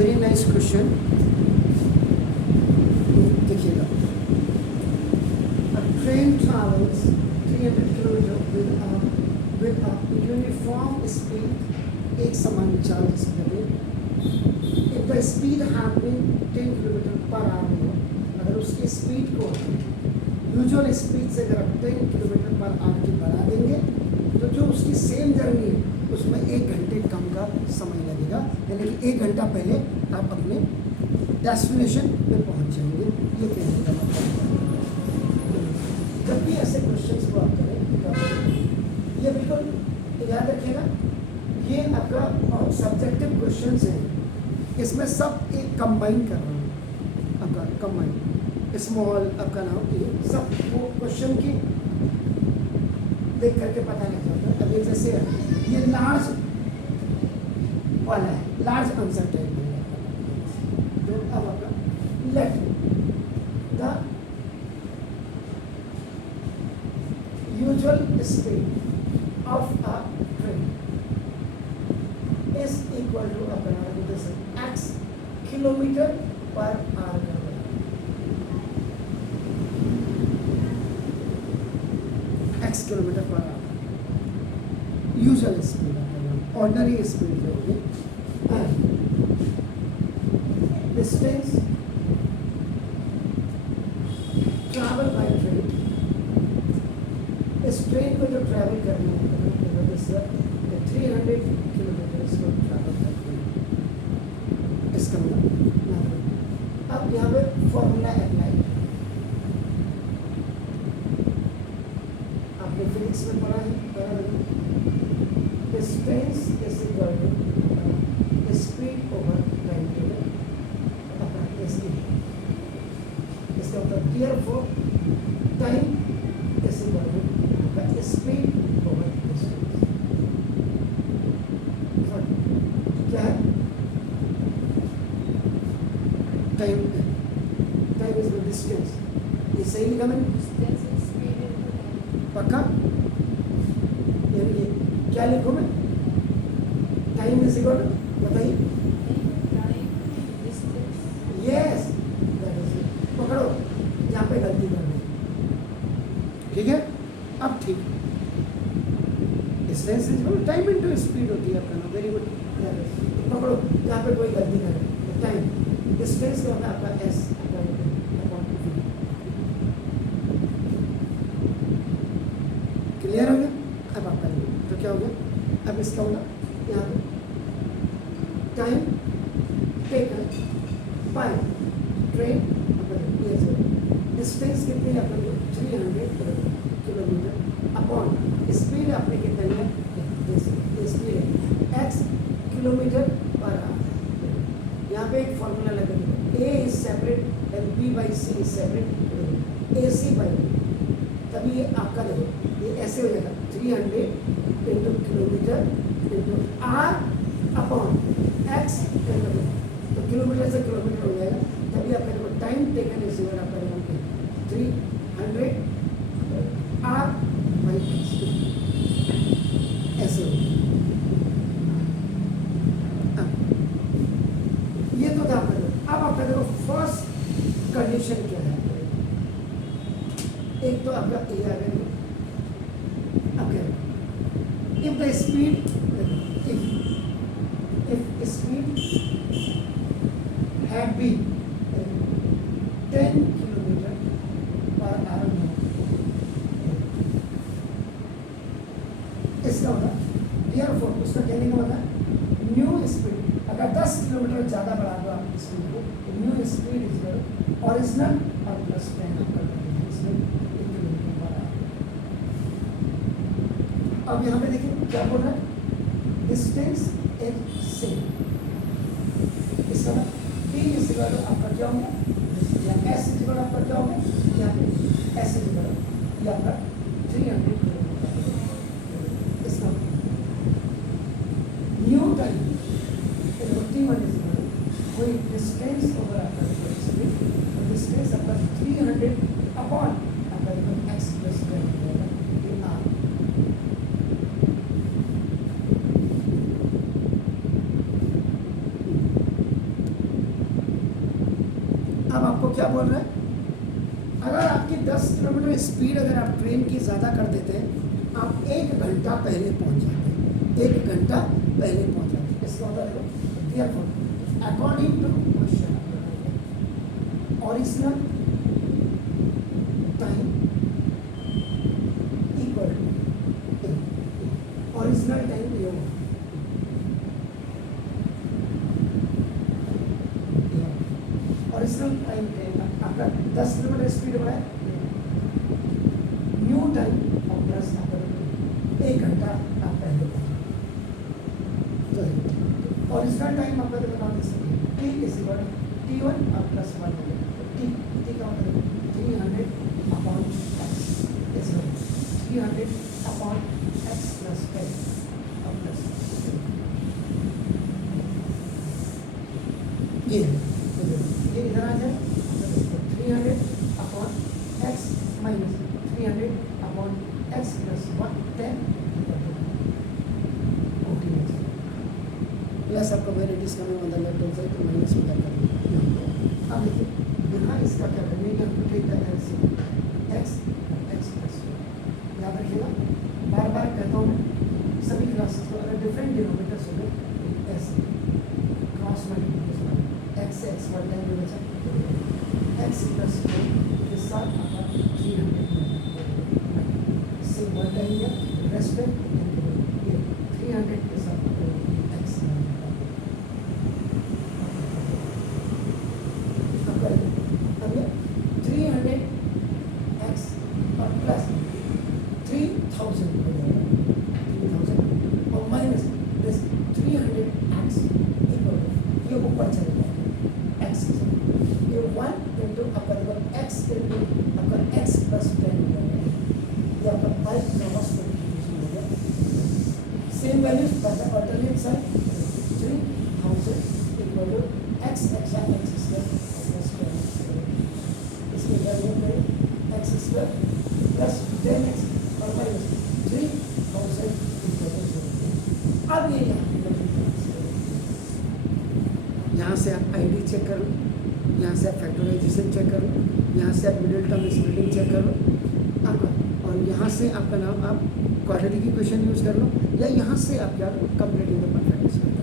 Very nice question. देखिएगा, train travels 300 kilometre with a uniform speed, एक समान चाल से लगे। If the speed have been 10 kilometre per hour हो, अगर उसकी स्पीड को यूजुअल स्पीड से अगर आप 10 किलोमीटर पर आवर की बढ़ा देंगे तो जो उसकी सेम जर्नी है उसमें 1 घंटे कम का समय लगेगा, यानी कि 1 घंटा पहले आप अपने डेस्टिनेशन पे पहुंच जाएंगे। ये कहने का मतलब। जब भी ऐसे क्वेश्चंस को आप करें, ये बिल्कुल याद रखिएगा, ये आपका सब्जेक्टिव क्वेश्चंस हैं, इसमें सब एक कंबाइन कर रहा हूँ, आपका कंबाइन स्मॉल आपका नाम, ये सब वो क्वेश्चन की देख करके पता लग जाता है। अभी जैसे ये लार्ज वाला है, लार्ज आंसर टाइप में, तो अब आपका let the usual speed of a train is equal to अपना एक्स किलोमीटर पर आवर का X kilometre per hour, usual speed ordinary speed जो होगी, डिस्टेंस ट्रैवल बाय ट्रेन, इस ट्रेन को जो ट्रैवल करना है 300 किलोमीटर इसको ट्रैवल करते हैं, इसका मतलब। अब यहाँ पे फॉर्मूला अप्लाई, आपने फिजिक्स में पढ़ा है, distance is equal to speed over time table अपना स्पीड, इसका मतलब therefore time is equal to speed over distance. क्या है? टाइम, टाइम इज डिस्टेंस, ये सही लिखा मैंने? पक्का? यानी क्या लिखूं मैं? टाइम इज इक्वल, बताइए। यस, पकड़ो, यहाँ पे गलती कर रही, ठीक है? अब ठीक, distance is equal time into speed होती है आपका, वेरी गुड। पकड़ो, यहाँ पे कोई गलती कर रही, टाइम डिस्टेंस का होता है आपका एस, क्लियर हो गया? अब आप करेंगे तो क्या हो गया? अब इसका होगा यहाँ पे time taken by train, distance कितनी है अपने 300 किलोमीटर अपॉन स्पीड आपने कितनी है, स्पीड है एक्स किलोमीटर पर आवर। यहाँ पे एक फॉर्मूला लगेगा, A is separate and B by C is separate, A C by B, तभी ये आपका देखो ये ऐसे हो जाएगा 300 into kilometre into R upon X, तो किलोमीटर से किलोमीटर हो जाएगा, तभी आपका देखो टाइम टेकन इज इक्वल आपका 300 आर बाई एक्स, ऐसे हो। ये तो था आपका। अब आपका देखो फर्स्ट कंडीशन क्या है, एक तो आपका ए आ गया, if the speed, if speed had been 10 kilometer per hour, इसका होता therefore उसका कहने का मतलब न्यू स्पीड, अगर 10 किलोमीटर ज़्यादा बढ़ा दो आप स्पीड को, तो न्यू स्पीड इज ओरिजिनल और प्लस 10 इसमें। अब यहाँ पे देखिए क्या बोल रहा है, डिस्टेंस इज सेम, इसका मतलब टी इज इक्वल आपका क्या होगा, या एस इज इक्वल आपका क्या होगा, यहाँ पे एस इज इक्वल ये आपका 300 किलोमीटर, इसका new time T1 is equal कोई डिस्टेंस ओवर आपका स्पीड, डिस्टेंस आपका 300 अपॉन आपका एक्स प्लस 10 ये आर। अब आपको क्या बोल रहा है, अगर आपकी 10 किलोमीटर स्पीड अगर आप ट्रेन की ज़्यादा कर देते हैं, आप 1 घंटा पहले पहुंच जाते हैं, 1 घंटा पहले पहुंच जाते हैं। इसका मतलब according to question original time equal to original time ये होगा, ओरिजिनल टाइम आपका 10 किलोमीटर स्पीड हो रहा है, न्यू टाइम और प्लस 1 घंटा आप पहले तो ओरिजिनल टाइम आपका बता दे सकते टी इज इक्वल T1 और प्लस 1 टी का मतलब 300 upon x is 300 upon x plus 10 और प्लस ये इधर आ जाए 300 upon x minus 300 upon x plus 1 10 plus आपका वेरिटीज का मैं अंदर लेफ्ट हैंड साइड तो माइनस में कर दूँगा। अब देखिए यहाँ इसका क्या करना है, हम take the LCM X plus 2 याद रखिएगा, बार बार कहता हूँ मैं सभी क्लासेस को, अगर डिफरेंट डिनोमिनेटर्स हो गए ऐसे क्रॉस मल्टीप्लिकेशन एक्स से एक्स मल्टीप्लाई में बचा एक्स प्लस 2 के साथ आपका 300 इससे मल्टीप्लाई किया रेस्पेक्ट 300 के साथ एक्स अब 300 एक्स और प्लस 3000 और माइनस 300 एक्स इक्वल ये ऊपर चले जाएगा एक्स ये 1 इंटू आपका एक्स इंटू आपका एक्स प्लस 10 हो जाएगा, ये आपका 5 क्रॉस मल्टीप्लिकेशन हो गया। Same values but alternate side 3000 equal to X X X square इसमें वैल्यू में एक्स स्क्वायर प्लस 10x और माइनस 3000 इक्वल टू 0। अब ये यहाँ से आप आईडी चेक कर लो, यहाँ से आप फैक्टराइजेशन चेक कर लो, यहाँ से आप मिडिल टर्म स्प्लिटिंग चेक कर लो आपका, और यहाँ से आपका नाम आप क्वाड्रेटिक इक्वेशन यूज कर लो, या यहाँ से आप क्या कंप्लीटिंग द परफेक्ट स्क्वायर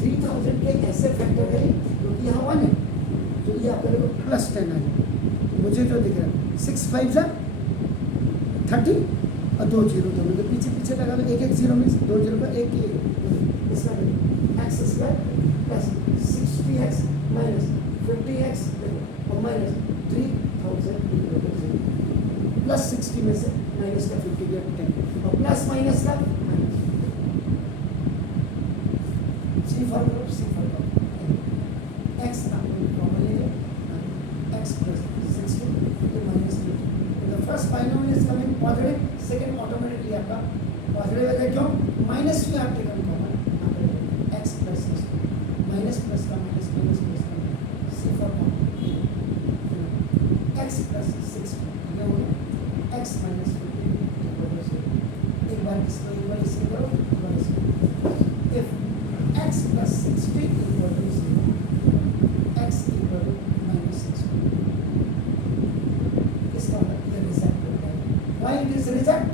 3000 के ऐसे फैक्टर करें क्योंकि यहाँ 1 है तो ये आपका देखो प्लस 10 आ जाए, मुझे जो दिख रहा है 6 5 30 और 2 जीरो दोनों के पीछे पीछे लगा लो, एक जीरो में 2 जीरो का एक ही इसका x square plus 60x minus 50x और माइनस 3000 प्लस 60 में से माइनस का 50 गया 10 और प्लस माइनस का minus C for X common ले एक्स प्लस 60 तो minus 3 the first binomial is coming positive, second automatically आपका पॉजिटिव है, क्यों माइनस भी आप taken common X plus 60 minus plus का माइनस माइनस प्लस का सी फॉर एक्स प्लस 60 ये हो गया एक्स माइनस 50 एक बार इसको एक बार इसको करो एक बार इसको if x plus 60 equal to 0 x equal to minus 60 इसका मतलब ये रिजेक्ट हो जाएगा। Why it is reject?